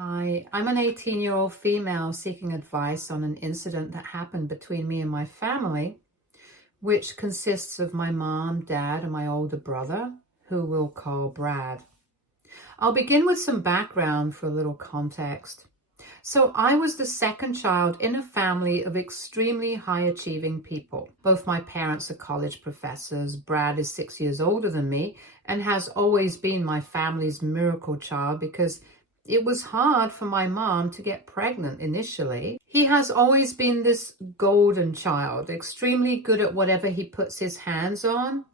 Hi, I'm an 18-year-old female seeking advice on an incident that happened between me and my family, which consists of my mom, dad, and my older brother, who we'll call Brad. I'll begin with some background for a little context. So I was the second child in a family of extremely high-achieving people. Both my parents are college professors. Brad is 6 years older than me and has always been my family's miracle child because it was hard for my mom to get pregnant initially. He has always been this golden child, extremely good at whatever he puts his hands on.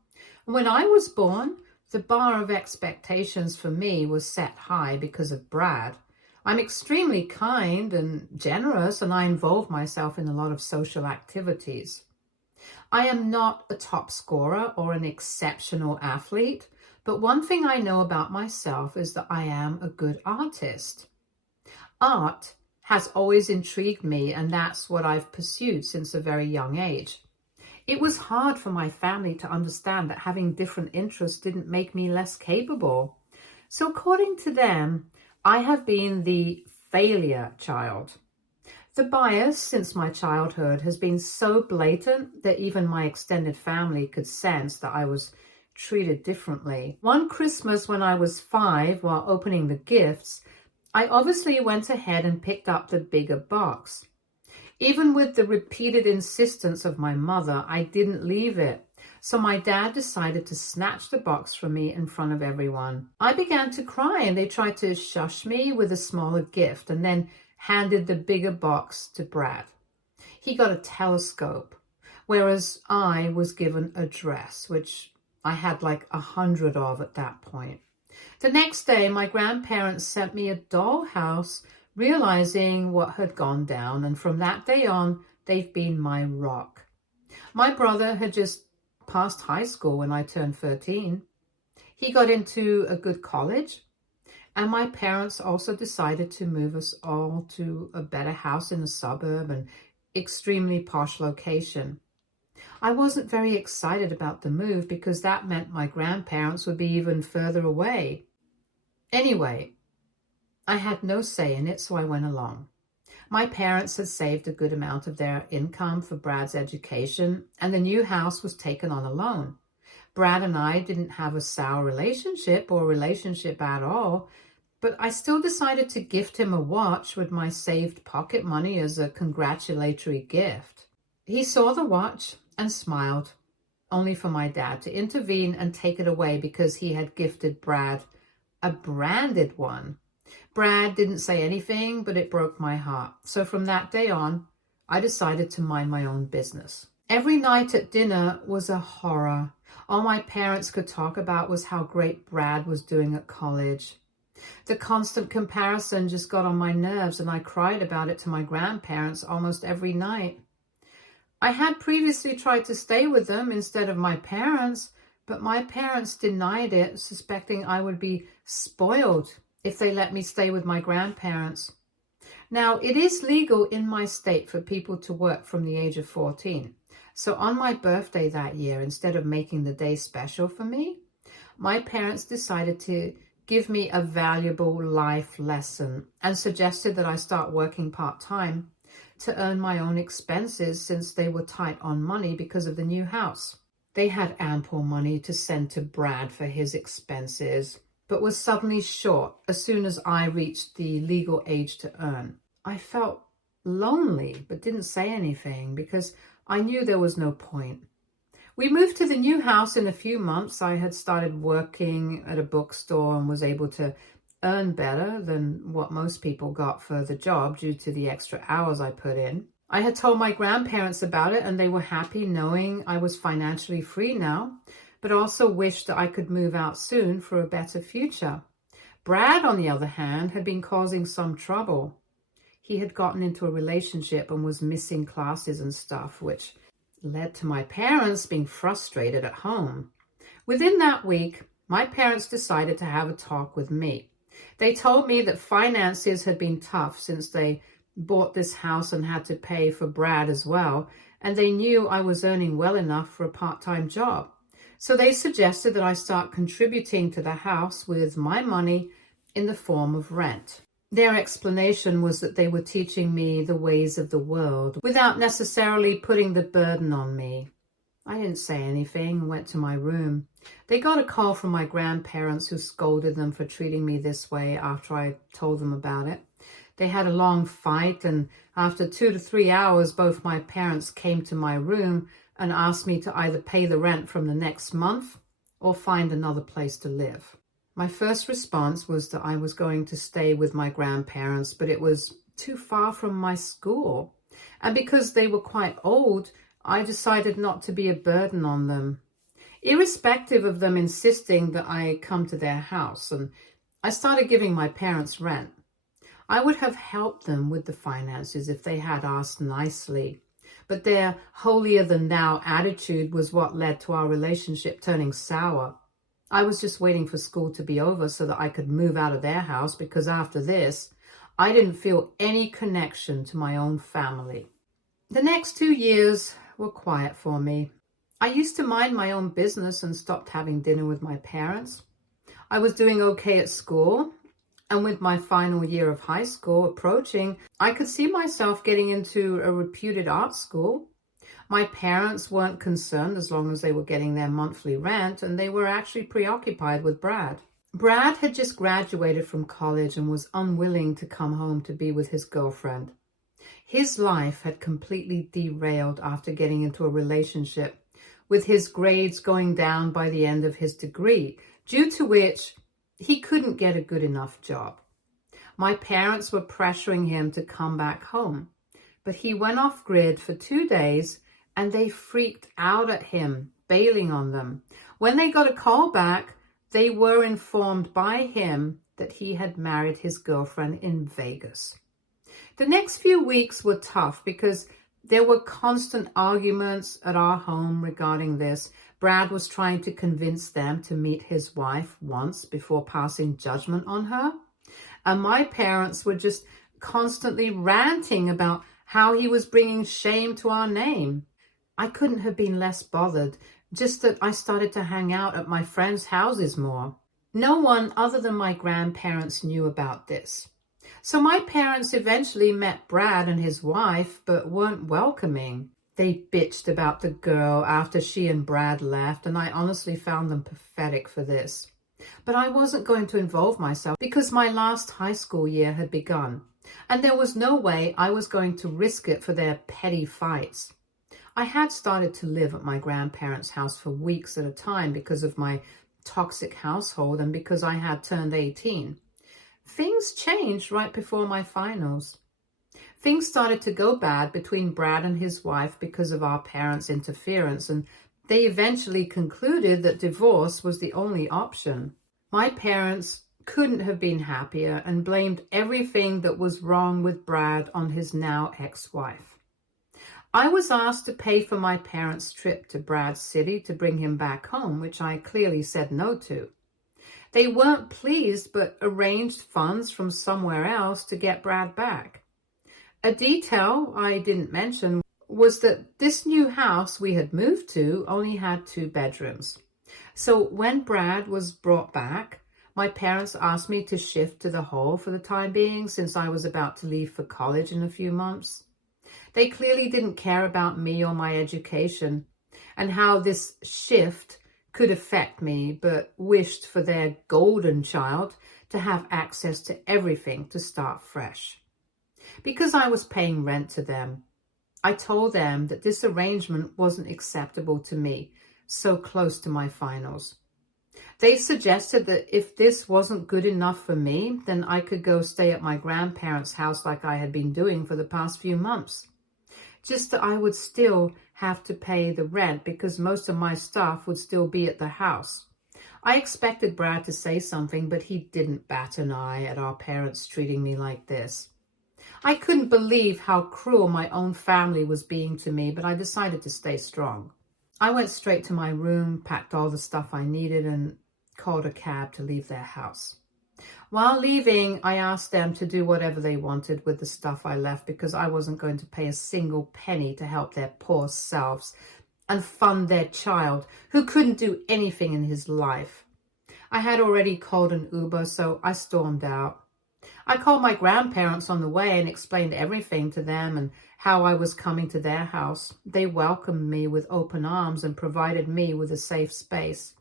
When I was born, the bar of expectations for me was set high because of Brad. I'm extremely kind and generous, and I involve myself in a lot of social activities. I am not a top scorer or an exceptional athlete, but one thing I know about myself is that I am a good artist. Art has always intrigued me, and that's what I've pursued since a very young age. It was hard for my family to understand that having different interests didn't make me less capable. So according to them, I have been the failure child. The bias since my childhood has been so blatant that even my extended family could sense that I was treated differently. One Christmas when I was 5, while opening the gifts, I obviously went ahead and picked up the bigger box. Even with the repeated insistence of my mother, I didn't leave it. So my dad decided to snatch the box from me in front of everyone. I began to cry and they tried to shush me with a smaller gift and then handed the bigger box to Brad. He got a telescope, whereas I was given a dress, which I had like 100 of at that point. The next day, my grandparents sent me a dollhouse, realizing what had gone down, and from that day on, they've been my rock. My brother had just passed high school when I turned 13. He got into a good college, and my parents also decided to move us all to a better house in a suburb and extremely posh location. I wasn't very excited about the move because that meant my grandparents would be even further away. Anyway, I had no say in it, so I went along. My parents had saved a good amount of their income for Brad's education, and the new house was taken on a loan. Brad and I didn't have a sour relationship or relationship at all, but I still decided to gift him a watch with my saved pocket money as a congratulatory gift. He saw the watch and smiled, only for my dad to intervene and take it away because he had gifted Brad a branded one. Brad didn't say anything, but it broke my heart. So from that day on, I decided to mind my own business. Every night at dinner was a horror. All my parents could talk about was how great Brad was doing at college. The constant comparison just got on my nerves, and I cried about it to my grandparents almost every night. I had previously tried to stay with them instead of my parents, but my parents denied it, suspecting I would be spoiled if they let me stay with my grandparents. Now, it is legal in my state for people to work from the age of 14. So on my birthday that year, instead of making the day special for me, my parents decided to give me a valuable life lesson and suggested that I start working part-time to earn my own expenses since they were tight on money because of the new house. They had ample money to send to Brad for his expenses, but was suddenly short as soon as I reached the legal age to earn. I felt lonely, but didn't say anything because I knew there was no point. We moved to the new house in a few months. I had started working at a bookstore and was able to earn better than what most people got for the job due to the extra hours I put in. I had told my grandparents about it and they were happy knowing I was financially free now, but also wished that I could move out soon for a better future. Brad, on the other hand, had been causing some trouble. He had gotten into a relationship and was missing classes and stuff, which led to my parents being frustrated at home. Within that week, my parents decided to have a talk with me. They told me that finances had been tough since they bought this house and had to pay for Brad as well, and they knew I was earning well enough for a part-time job. So they suggested that I start contributing to the house with my money in the form of rent. Their explanation was that they were teaching me the ways of the world without necessarily putting the burden on me. I didn't say anything and went to my room. They got a call from my grandparents, who scolded them for treating me this way after I told them about it. They had a long fight, and after 2 to 3 hours, both my parents came to my room and asked me to either pay the rent from the next month or find another place to live. My first response was that I was going to stay with my grandparents, but it was too far from my school. And because they were quite old, I decided not to be a burden on them, irrespective of them insisting that I come to their house. And I started giving my parents rent. I would have helped them with the finances if they had asked nicely, but their holier-than-thou attitude was what led to our relationship turning sour. I was just waiting for school to be over so that I could move out of their house, because after this, I didn't feel any connection to my own family. The next 2 years were quiet for me. I used to mind my own business and stopped having dinner with my parents. I was doing okay at school, and with my final year of high school approaching, I could see myself getting into a reputed art school. My parents weren't concerned as long as they were getting their monthly rent, and they were actually preoccupied with Brad. Brad had just graduated from college and was unwilling to come home to be with his girlfriend. His life had completely derailed after getting into a relationship, with his grades going down by the end of his degree, due to which he couldn't get a good enough job. My parents were pressuring him to come back home, but he went off grid for 2 days and they freaked out at him, bailing on them. When they got a call back, they were informed by him that he had married his girlfriend in Vegas. The next few weeks were tough because there were constant arguments at our home regarding this. Brad was trying to convince them to meet his wife once before passing judgment on her. And my parents were just constantly ranting about how he was bringing shame to our name. I couldn't have been less bothered, just that I started to hang out at my friends' houses more. No one other than my grandparents knew about this. So my parents eventually met Brad and his wife, but weren't welcoming. They bitched about the girl after she and Brad left, and I honestly found them pathetic for this. But I wasn't going to involve myself because my last high school year had begun, and there was no way I was going to risk it for their petty fights. I had started to live at my grandparents' house for weeks at a time because of my toxic household and because I had turned 18. Things changed right before my finals. Things started to go bad between Brad and his wife because of our parents' interference, and they eventually concluded that divorce was the only option. My parents couldn't have been happier and blamed everything that was wrong with Brad on his now ex-wife. I was asked to pay for my parents' trip to Brad's city to bring him back home, which I clearly said no to. They weren't pleased, but arranged funds from somewhere else to get Brad back. A detail I didn't mention was that this new house we had moved to only had 2 bedrooms. So when Brad was brought back, my parents asked me to shift to the hall for the time being, since I was about to leave for college in a few months. They clearly didn't care about me or my education and how this shift could affect me, but wished for their golden child to have access to everything to start fresh. Because I was paying rent to them, I told them that this arrangement wasn't acceptable to me, so close to my finals. They suggested that if this wasn't good enough for me, then I could go stay at my grandparents' house like I had been doing for the past few months. Just that I would still have to pay the rent because most of my stuff would still be at the house. I expected Brad to say something, but he didn't bat an eye at our parents treating me like this. I couldn't believe how cruel my own family was being to me, but I decided to stay strong. I went straight to my room, packed all the stuff I needed, and called a cab to leave their house. While leaving, I asked them to do whatever they wanted with the stuff I left because I wasn't going to pay a single penny to help their poor selves and fund their child who couldn't do anything in his life. I had already called an Uber, so I stormed out. I called my grandparents on the way and explained everything to them and how I was coming to their house. They welcomed me with open arms and provided me with a safe space.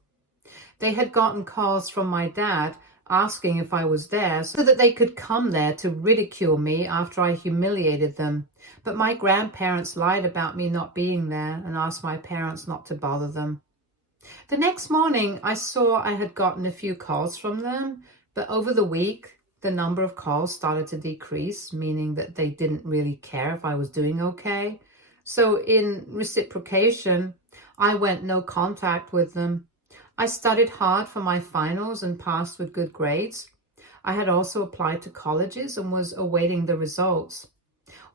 They had gotten calls from my dad asking if I was there so that they could come there to ridicule me after I humiliated them. But my grandparents lied about me not being there and asked my parents not to bother them. The next morning, I saw I had gotten a few calls from them, but over the week, the number of calls started to decrease, meaning that they didn't really care if I was doing okay. So in reciprocation, I went no contact with them. I studied hard for my finals and passed with good grades. I had also applied to colleges and was awaiting the results.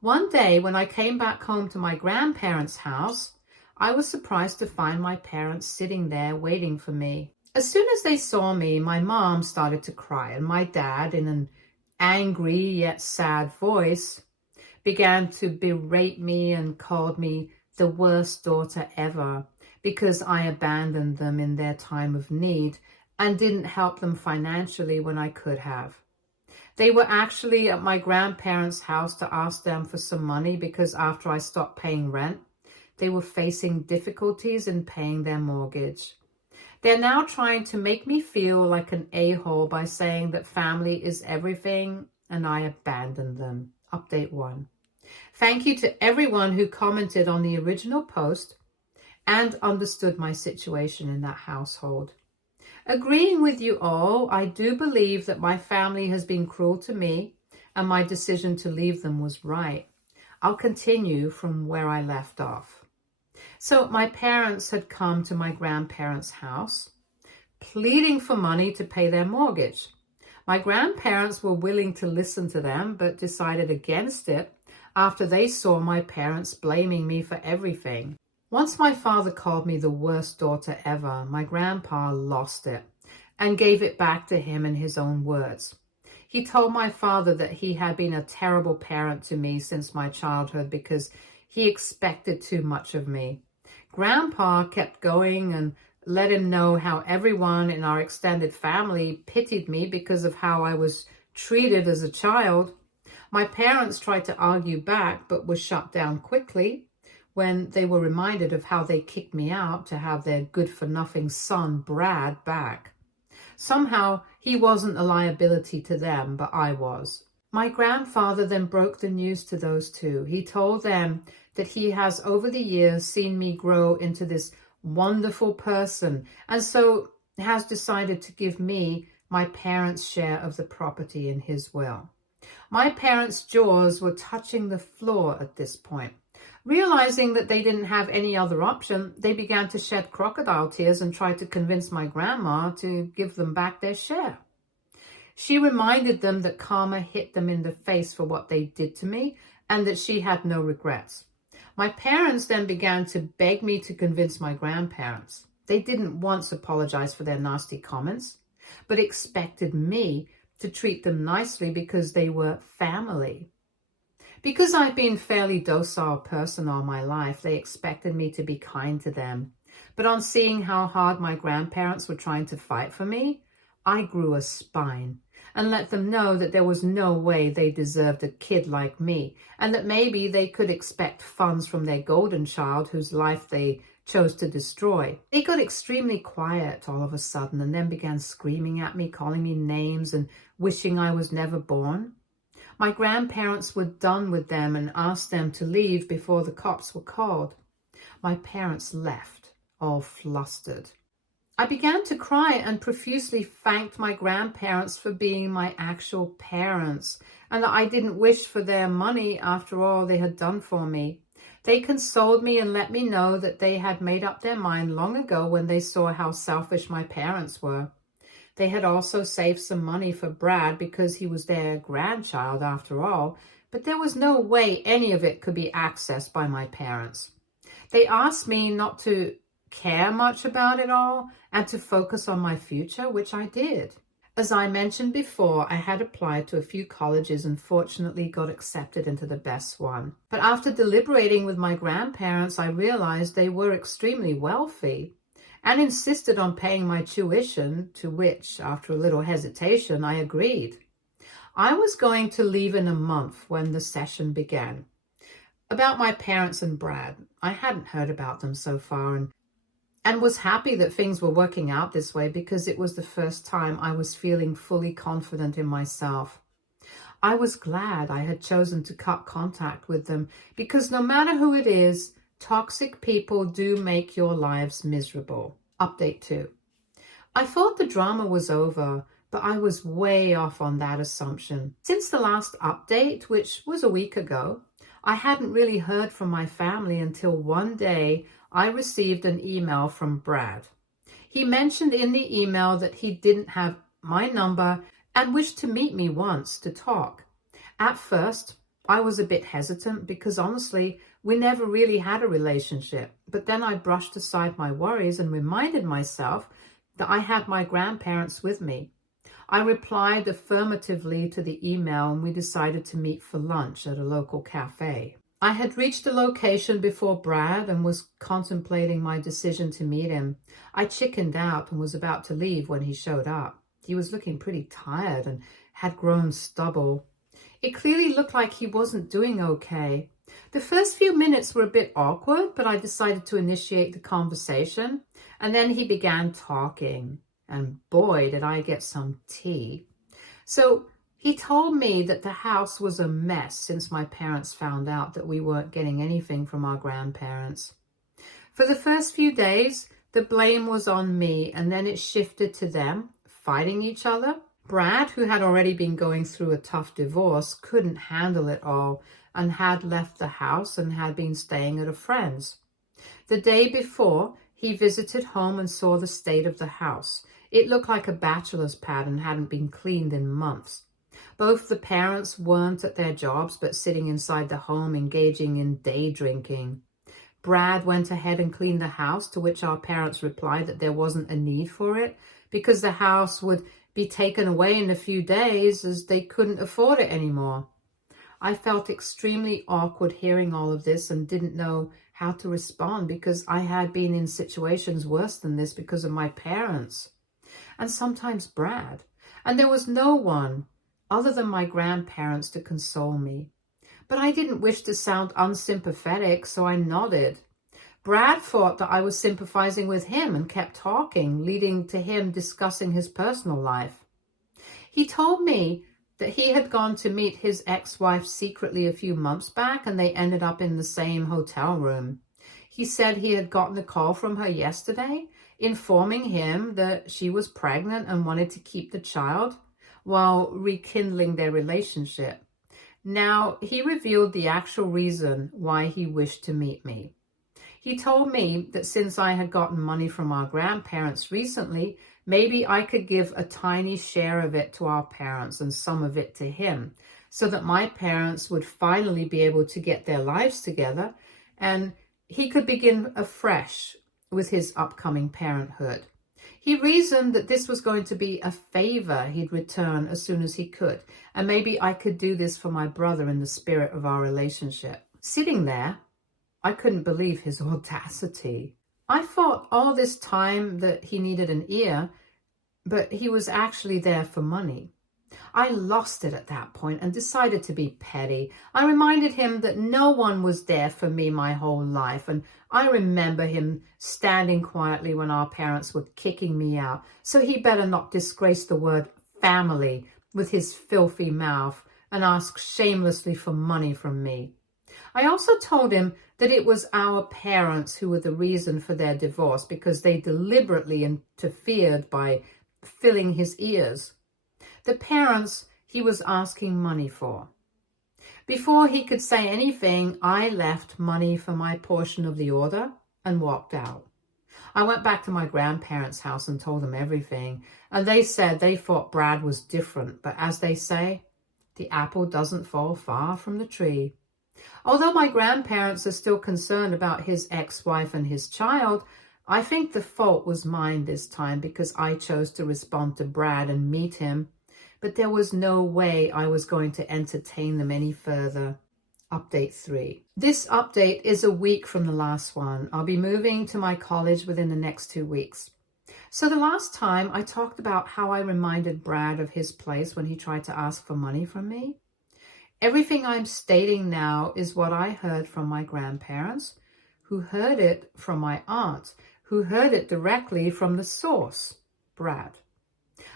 One day when I came back home to my grandparents' house, I was surprised to find my parents sitting there waiting for me. As soon as they saw me, my mom started to cry, and my dad, in an angry yet sad voice, began to berate me and called me the worst daughter ever because I abandoned them in their time of need and didn't help them financially when I could have. They were actually at my grandparents' house to ask them for some money because after I stopped paying rent, they were facing difficulties in paying their mortgage. They're now trying to make me feel like an a-hole by saying that family is everything and I abandoned them. Update 1. Thank you to everyone who commented on the original post and understood my situation in that household. Agreeing with you all, I do believe that my family has been cruel to me and my decision to leave them was right. I'll continue from where I left off. So my parents had come to my grandparents' house, pleading for money to pay their mortgage. My grandparents were willing to listen to them, but decided against it after they saw my parents blaming me for everything. Once my father called me the worst daughter ever, my grandpa lost it and gave it back to him in his own words. He told my father that he had been a terrible parent to me since my childhood because he expected too much of me. Grandpa kept going and let him know how everyone in our extended family pitied me because of how I was treated as a child. My parents tried to argue back, but were shut down quickly when they were reminded of how they kicked me out to have their good-for-nothing son, Brad, back. Somehow, he wasn't a liability to them, but I was. My grandfather then broke the news to those two. He told them that he has over the years seen me grow into this wonderful person, and so has decided to give me my parents' share of the property in his will. My parents' jaws were touching the floor at this point. Realizing that they didn't have any other option, they began to shed crocodile tears and tried to convince my grandma to give them back their share. She reminded them that karma hit them in the face for what they did to me and that she had no regrets. My parents then began to beg me to convince my grandparents. They didn't once apologize for their nasty comments, but expected me to treat them nicely because they were family. Because I've been a fairly docile person all my life, they expected me to be kind to them. But on seeing how hard my grandparents were trying to fight for me, I grew a spine and let them know that there was no way they deserved a kid like me, and that maybe they could expect funds from their golden child whose life they chose to destroy. They got extremely quiet all of a sudden and then began screaming at me, calling me names and wishing I was never born. My grandparents were done with them and asked them to leave before the cops were called. My parents left, all flustered. I began to cry and profusely thanked my grandparents for being my actual parents and that I didn't wish for their money after all they had done for me. They consoled me and let me know that they had made up their mind long ago when they saw how selfish my parents were. They had also saved some money for Brad because he was their grandchild after all, but there was no way any of it could be accessed by my parents. They asked me not to care much about it all and to focus on my future, which I did. As I mentioned before, I had applied to a few colleges and fortunately got accepted into the best one. But after deliberating with my grandparents, I realized they were extremely wealthy and insisted on paying my tuition, to which, after a little hesitation, I agreed. I was going to leave in a month when the session began. About my parents and Brad, I hadn't heard about them so far and was happy that things were working out this way because it was the first time I was feeling fully confident in myself. I was glad I had chosen to cut contact with them because no matter who it is, toxic people do make your lives miserable. Update 2. I thought the drama was over, but I was way off on that assumption. Since the last update, which was a week ago, I hadn't really heard from my family until one day I received an email from Brad. He mentioned in the email that he didn't have my number and wished to meet me once to talk. At first, I was a bit hesitant because honestly, we never really had a relationship. But then I brushed aside my worries and reminded myself that I had my grandparents with me. I replied affirmatively to the email and we decided to meet for lunch at a local cafe. I had reached the location before Brad and was contemplating my decision to meet him. I chickened out and was about to leave when he showed up. He was looking pretty tired and had grown stubble. It clearly looked like he wasn't doing okay. The first few minutes were a bit awkward, but I decided to initiate the conversation, and then he began talking. And boy, did I get some tea. So he told me that the house was a mess since my parents found out that we weren't getting anything from our grandparents. For the first few days, the blame was on me, and then it shifted to them, fighting each other. Brad, who had already been going through a tough divorce, couldn't handle it all and had left the house and had been staying at a friend's. The day before, he visited home and saw the state of the house. It looked like a bachelor's pad and hadn't been cleaned in months. Both the parents weren't at their jobs but sitting inside the home engaging in day drinking. Brad went ahead and cleaned the house, to which our parents replied that there wasn't a need for it because the house would be taken away in a few days as they couldn't afford it anymore. I felt extremely awkward hearing all of this and didn't know how to respond because I had been in situations worse than this because of my parents and sometimes Brad. And there was no one other than my grandparents to console me. But I didn't wish to sound unsympathetic, so I nodded. Brad thought that I was sympathizing with him and kept talking, leading to him discussing his personal life. He told me that he had gone to meet his ex-wife secretly a few months back and they ended up in the same hotel room. He said he had gotten a call from her yesterday informing him that she was pregnant and wanted to keep the child while rekindling their relationship. Now, he revealed the actual reason why he wished to meet me. He told me that since I had gotten money from our grandparents recently, maybe I could give a tiny share of it to our parents and some of it to him, so that my parents would finally be able to get their lives together and he could begin afresh with his upcoming parenthood. He reasoned that this was going to be a favor he'd return as soon as he could, and maybe I could do this for my brother in the spirit of our relationship. Sitting there, I couldn't believe his audacity. I thought all this time that he needed an ear, but he was actually there for money. I lost it at that point and decided to be petty. I reminded him that no one was there for me my whole life, and I remember him standing quietly when our parents were kicking me out, so he better not disgrace the word family with his filthy mouth and ask shamelessly for money from me. I also told him that it was our parents who were the reason for their divorce because they deliberately interfered by filling his ears. The parents he was asking money for. Before he could say anything, I left money for my portion of the order and walked out. I went back to my grandparents' house and told them everything, and they said they thought Brad was different, but as they say, the apple doesn't fall far from the tree. Although my grandparents are still concerned about his ex-wife and his child, I think the fault was mine this time because I chose to respond to Brad and meet him, but there was no way I was going to entertain them any further. Update 3. This update is a week from the last one. I'll be moving to my college within the next 2 weeks. So the last time I talked about how I reminded Brad of his place when he tried to ask for money from me. Everything I'm stating now is what I heard from my grandparents, who heard it from my aunt, who heard it directly from the source, Brad.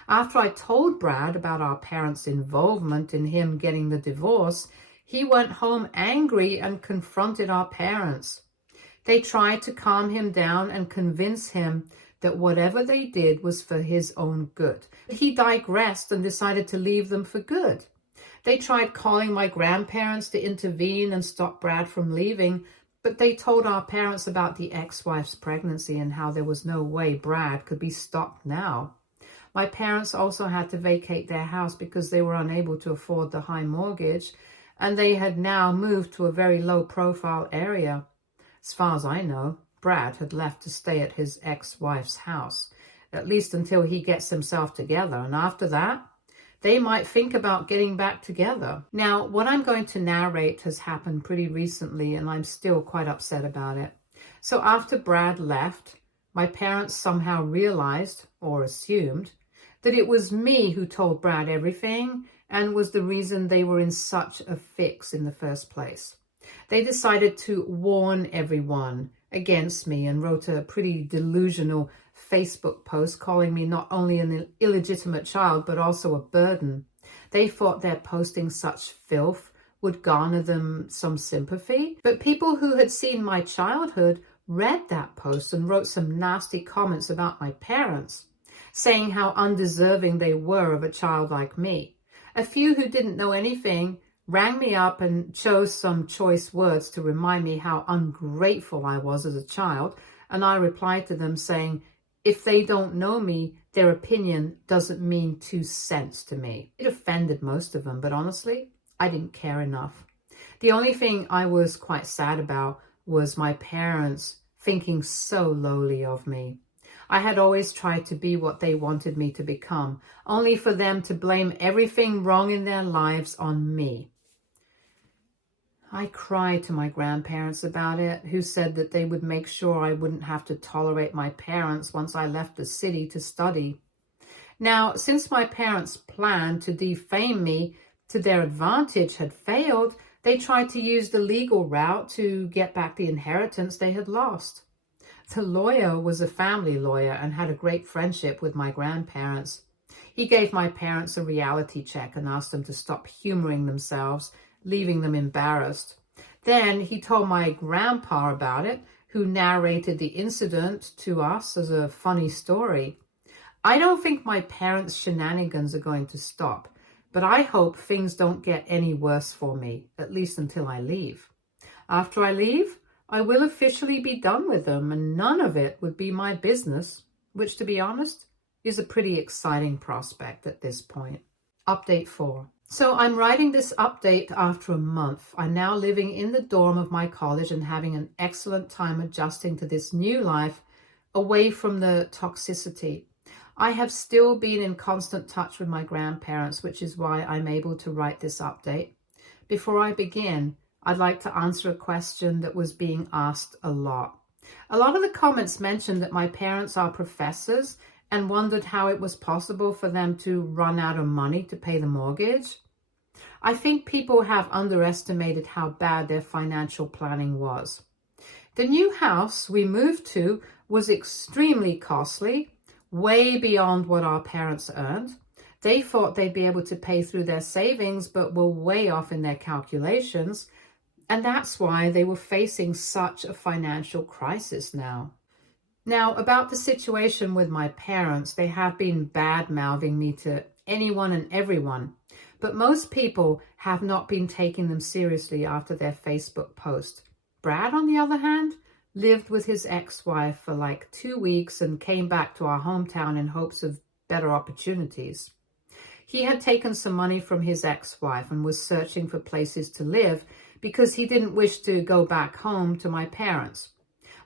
After I told Brad about our parents' involvement in him getting the divorce, he went home angry and confronted our parents. They tried to calm him down and convince him that whatever they did was for his own good. He digressed and decided to leave them for good. They tried calling my grandparents to intervene and stop Brad from leaving, but they told our parents about the ex-wife's pregnancy and how there was no way Brad could be stopped now. My parents also had to vacate their house because they were unable to afford the high mortgage, and they had now moved to a very low-profile area. As far as I know, Brad had left to stay at his ex-wife's house, at least until he gets himself together, and after that, they might think about getting back together. Now, what I'm going to narrate has happened pretty recently, and I'm still quite upset about it. So after Brad left, my parents somehow realized, or assumed, that it was me who told Brad everything and was the reason they were in such a fix in the first place. They decided to warn everyone against me and wrote a pretty delusional Facebook post calling me not only an illegitimate child, but also a burden. They thought their posting such filth would garner them some sympathy, but people who had seen my childhood read that post and wrote some nasty comments about my parents, saying how undeserving they were of a child like me. A few who didn't know anything rang me up and chose some choice words to remind me how ungrateful I was as a child, and I replied to them saying, if they don't know me, their opinion doesn't mean 2 cents to me. It offended most of them, but honestly, I didn't care enough. The only thing I was quite sad about was my parents thinking so lowly of me. I had always tried to be what they wanted me to become, only for them to blame everything wrong in their lives on me. I cried to my grandparents about it, who said that they would make sure I wouldn't have to tolerate my parents once I left the city to study. Now, since my parents' plan to defame me to their advantage had failed, they tried to use the legal route to get back the inheritance they had lost. The lawyer was a family lawyer and had a great friendship with my grandparents. He gave my parents a reality check and asked them to stop humoring themselves, leaving them embarrassed. Then he told my grandpa about it, who narrated the incident to us as a funny story. I don't think my parents' shenanigans are going to stop, but I hope things don't get any worse for me, at least until I leave. After I leave, I will officially be done with them, and none of it would be my business, which, to be honest, is a pretty exciting prospect at this point. Update 4. So I'm writing this update after a month. I'm now living in the dorm of my college and having an excellent time adjusting to this new life away from the toxicity. I have still been in constant touch with my grandparents, which is why I'm able to write this update. Before I begin, I'd like to answer a question that was being asked a lot. A lot of the comments mentioned that my parents are professors and wondered how it was possible for them to run out of money to pay the mortgage. I think people have underestimated how bad their financial planning was. The new house we moved to was extremely costly, way beyond what our parents earned. They thought they'd be able to pay through their savings, but were way off in their calculations. And that's why they were facing such a financial crisis now. Now, about the situation with my parents, they have been bad-mouthing me to anyone and everyone, but most people have not been taking them seriously after their Facebook post. Brad, on the other hand, lived with his ex-wife for like 2 weeks and came back to our hometown in hopes of better opportunities. He had taken some money from his ex-wife and was searching for places to live because he didn't wish to go back home to my parents.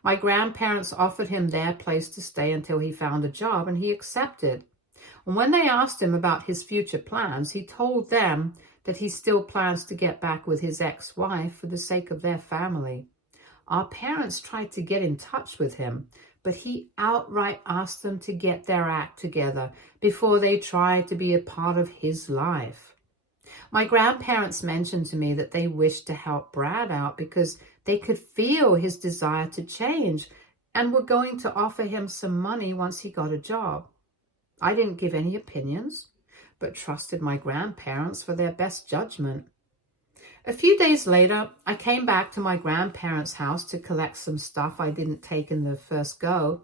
My grandparents offered him their place to stay until he found a job, and he accepted. And when they asked him about his future plans, he told them that he still plans to get back with his ex-wife for the sake of their family. Our parents tried to get in touch with him, but he outright asked them to get their act together before they tried to be a part of his life. My grandparents mentioned to me that they wished to help Brad out because they could feel his desire to change and were going to offer him some money once he got a job. I didn't give any opinions, but trusted my grandparents for their best judgment. A few days later, I came back to my grandparents' house to collect some stuff I didn't take in the first go.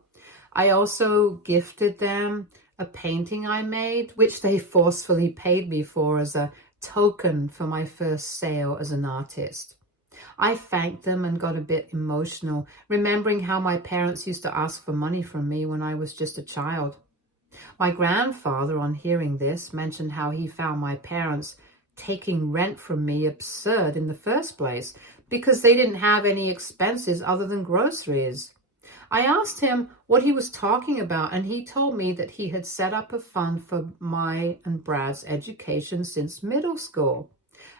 I also gifted them a painting I made, which they forcefully paid me for as a token for my first sale as an artist. I thanked them and got a bit emotional, remembering how my parents used to ask for money from me when I was just a child. My grandfather, on hearing this, mentioned how he found my parents taking rent from me absurd in the first place because they didn't have any expenses other than groceries. I asked him what he was talking about, and he told me that he had set up a fund for my and Brad's education since middle school,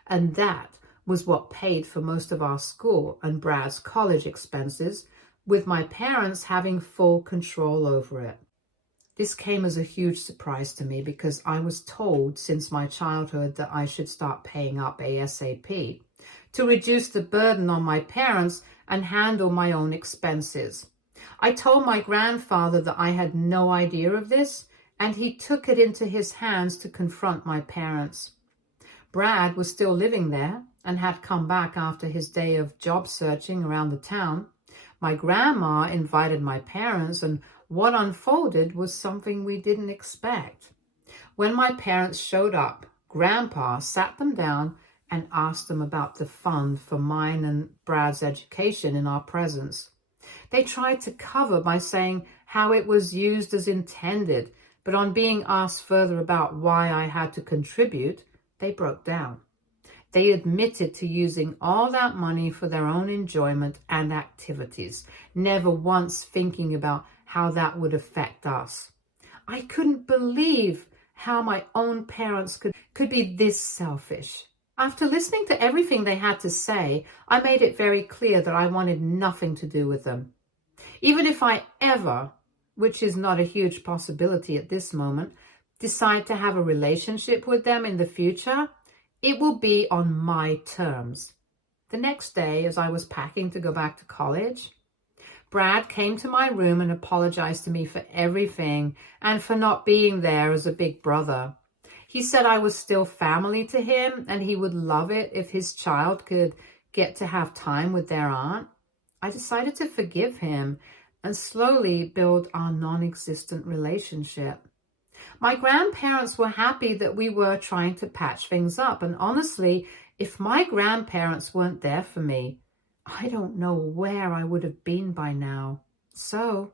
and that was what paid for most of our school and Brad's college expenses, with my parents having full control over it. This came as a huge surprise to me because I was told since my childhood that I should start paying up ASAP to reduce the burden on my parents and handle my own expenses. I told my grandfather that I had no idea of this, and he took it into his hands to confront my parents. Brad was still living there and had come back after his day of job searching around the town. My grandma invited my parents, and what unfolded was something we didn't expect. When my parents showed up, Grandpa sat them down and asked them about the fund for mine and Brad's education in our presence. They tried to cover by saying how it was used as intended, but on being asked further about why I had to contribute, they broke down. They admitted to using all that money for their own enjoyment and activities, never once thinking about how that would affect us. I couldn't believe how my own parents could be this selfish. After listening to everything they had to say, I made it very clear that I wanted nothing to do with them. Even if I ever, which is not a huge possibility at this moment, decide to have a relationship with them in the future, it will be on my terms. The next day, as I was packing to go back to college, Brad came to my room and apologized to me for everything and for not being there as a big brother. He said I was still family to him and he would love it if his child could get to have time with their aunt. I decided to forgive him and slowly build our non-existent relationship. My grandparents were happy that we were trying to patch things up, and honestly, if my grandparents weren't there for me, I don't know where I would have been by now. So,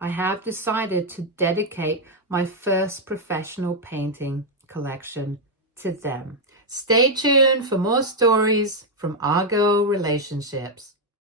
I have decided to dedicate my first professional painting collection to them. Stay tuned for more stories from Argo Relationships.